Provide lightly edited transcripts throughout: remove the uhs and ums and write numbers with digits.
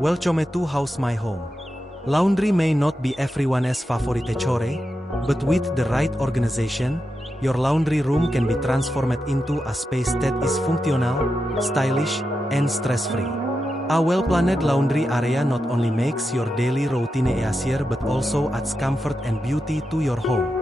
Welcome to house my home. Laundry may not be everyone's favorite chore, but with the right organization, your laundry room can be transformed into a space that is functional, stylish, and stress-free. A well-planned laundry area not only makes your daily routine easier but also adds comfort and beauty to your home.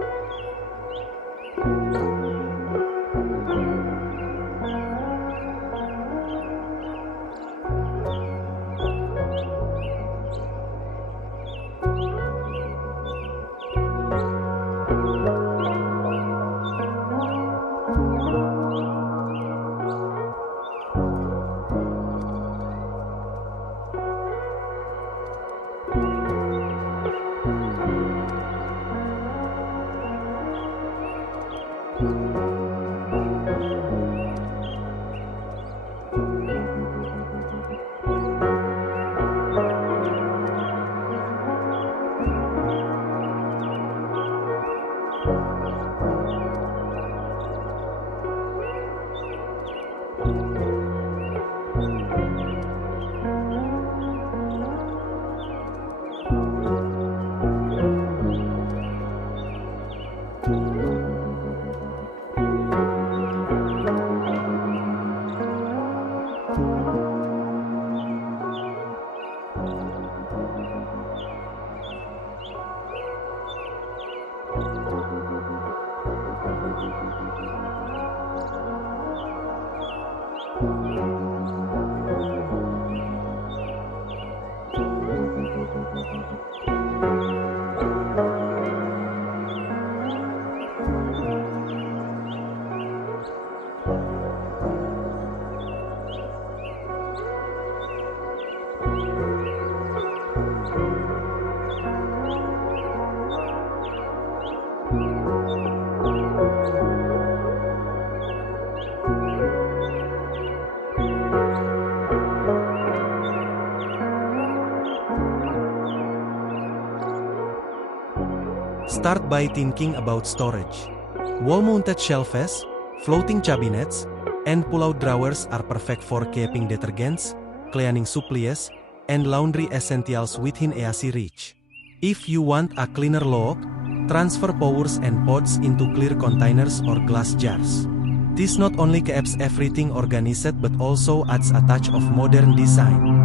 Start by thinking about storage. Wall-mounted shelves, floating cabinets, and pull-out drawers are perfect for keeping detergents, cleaning supplies, and laundry essentials within easy reach. If you want a cleaner look, transfer powers and pods into clear containers or glass jars. This not only keeps everything organized but also adds a touch of modern design.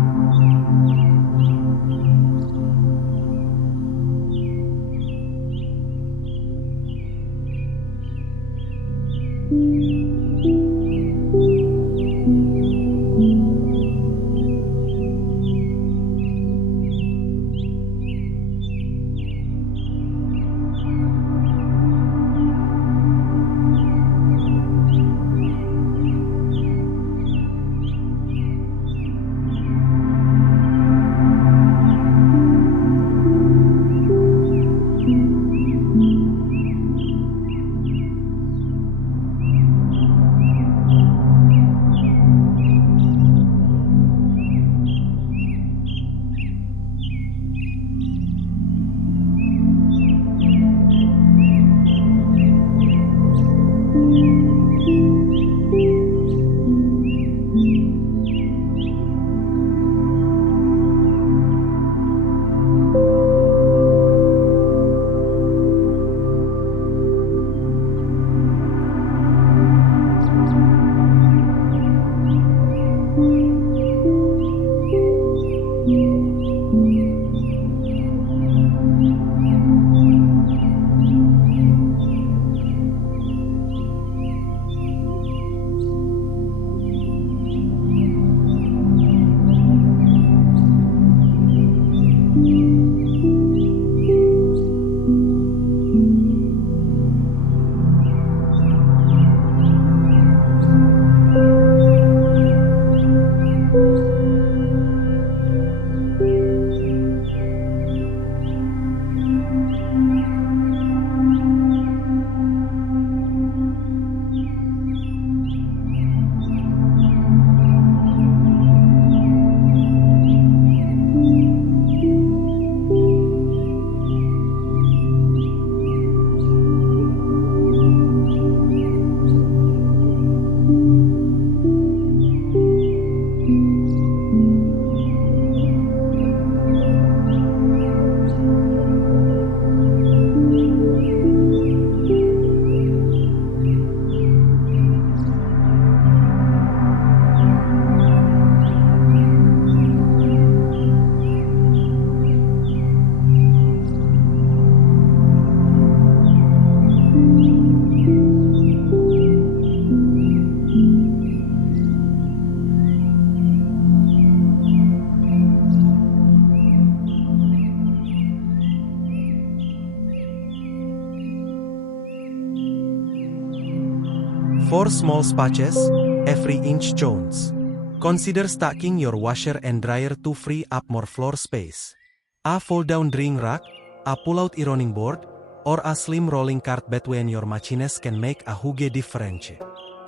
4 small spaces, every inch counts. Consider stacking your washer and dryer to free up more floor space. A fold-down drying rack, a pull-out ironing board, or a slim rolling cart between your machines can make a huge difference.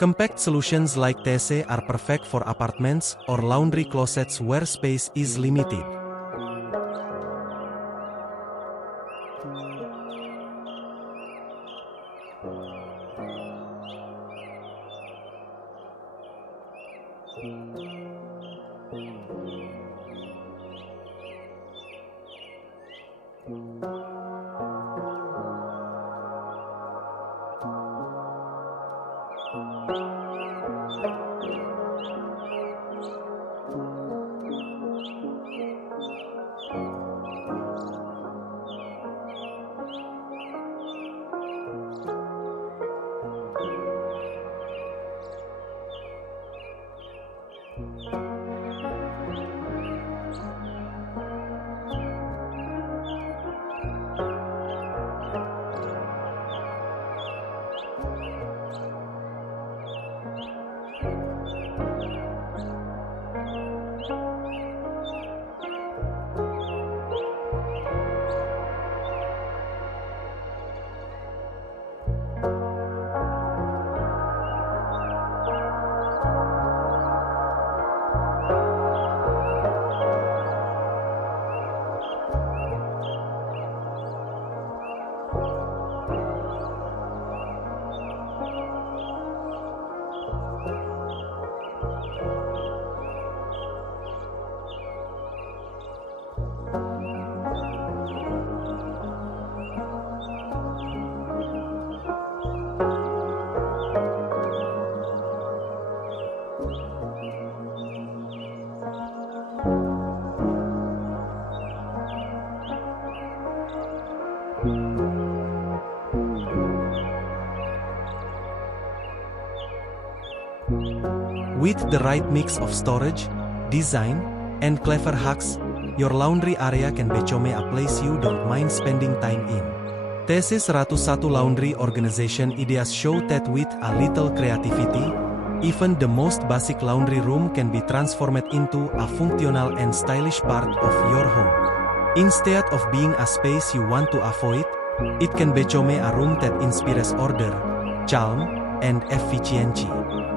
Compact solutions like TC are perfect for apartments or laundry closets where space is limited. With the right mix of storage, design, and clever hacks, your laundry area can become a place you don't mind spending time in. Thesis 101 Laundry Organization ideas show that with a little creativity, even the most basic laundry room can be transformed into a functional and stylish part of your home. Instead of being a space you want to avoid, it can become a room that inspires order, charm, and efficiency.